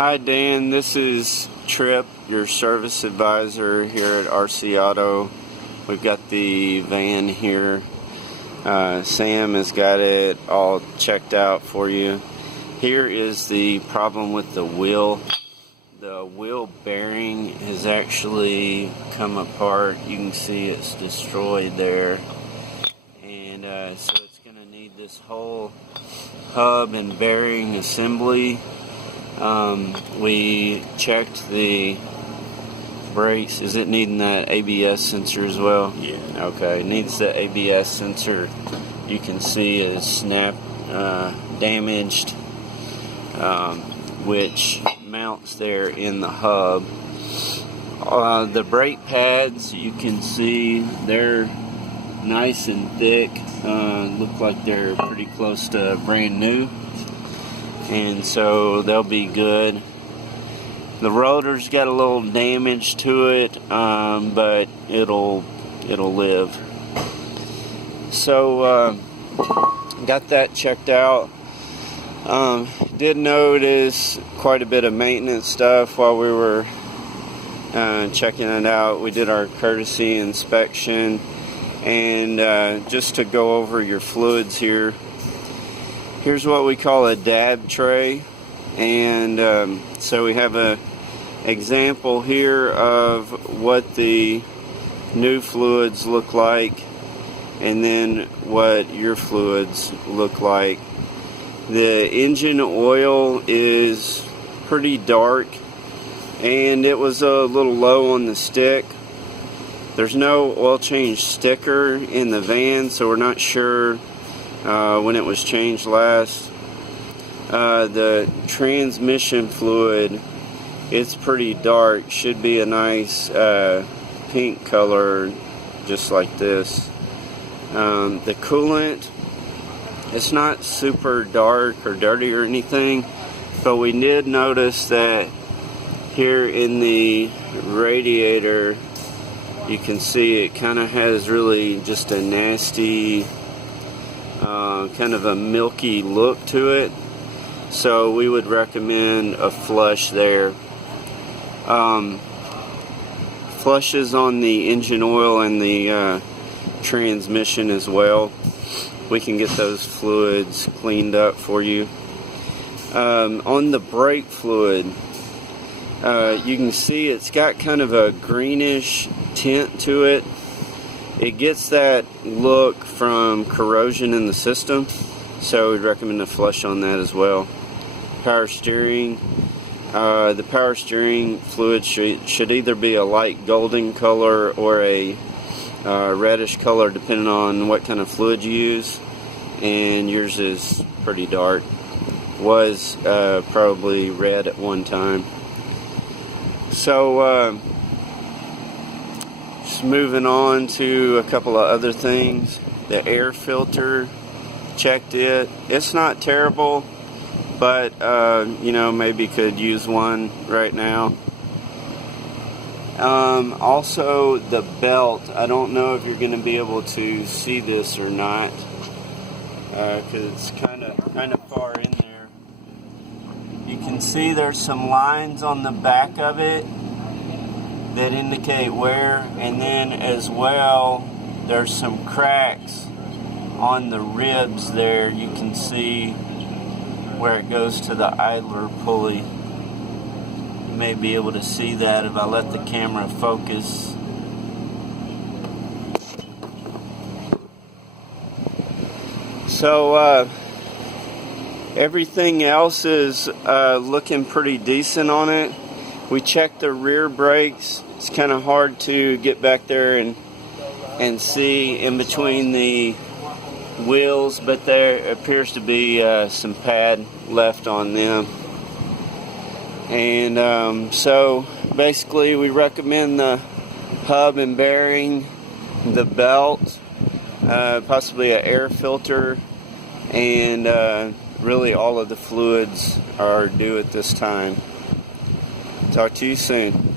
Hi Dan, this is Trip, your service advisor here at RC Auto. We've got the van here. Sam has got it all checked out for you. Here is the problem with the wheel. The wheel bearing has actually come apart. You can see it's destroyed there. And so it's going to need this whole hub and bearing assembly. We checked the brakes. Is it needing that ABS sensor as well? Yeah. Okay, it needs the ABS sensor. You can see is damaged, which mounts there in the hub. The brake pads, you can see they're nice and thick. Look like they're pretty close to brand new. And so they'll be good. The rotor's got a little damage to it, but it'll live. So got that checked out. Did notice quite a bit of maintenance stuff while we were checking it out. We did our courtesy inspection, and just to go over your fluids here. Here's what we call a dab tray, and so we have a example here of what the new fluids look like and then what your fluids look like. The engine oil is pretty dark and it was a little low on the stick. There's no oil change sticker in the van, so we're not sure when it was changed last. The transmission fluid, it's pretty dark, should be a nice pink color, just like this. The coolant, it's not super dark or dirty or anything, but we did notice that here in the radiator you can see it kind of has really just a nasty kind of a milky look to it, so we would recommend a flush there. Flushes on the engine oil and the transmission as well. We can get those fluids cleaned up for you. On the brake fluid, you can see it's got kind of a greenish tint to it. It gets that look from corrosion in the system, so we'd recommend a flush on that as well. Power steering, the power steering fluid should either be a light golden color or a reddish color, depending on what kind of fluid you use, and yours is pretty dark. Was probably red at one time. So just moving on to a couple of other things. The air filter, checked it. It's not terrible, but you know, maybe could use one right now. Also the belt, I don't know if you're going to be able to see this or not, because it's kind of far in there. You can see there's some lines on the back of it that indicate wear, and then as well there's some cracks on the ribs there. You can see where it goes to the idler pulley. You may be able to see that if I let the camera focus. So everything else is looking pretty decent on it. We checked the rear brakes. It's kind of hard to get back there and see in between the wheels, but there appears to be some pad left on them. And so basically we recommend the hub and bearing, the belt, possibly an air filter, and really all of the fluids are due at this time. Talk to you soon.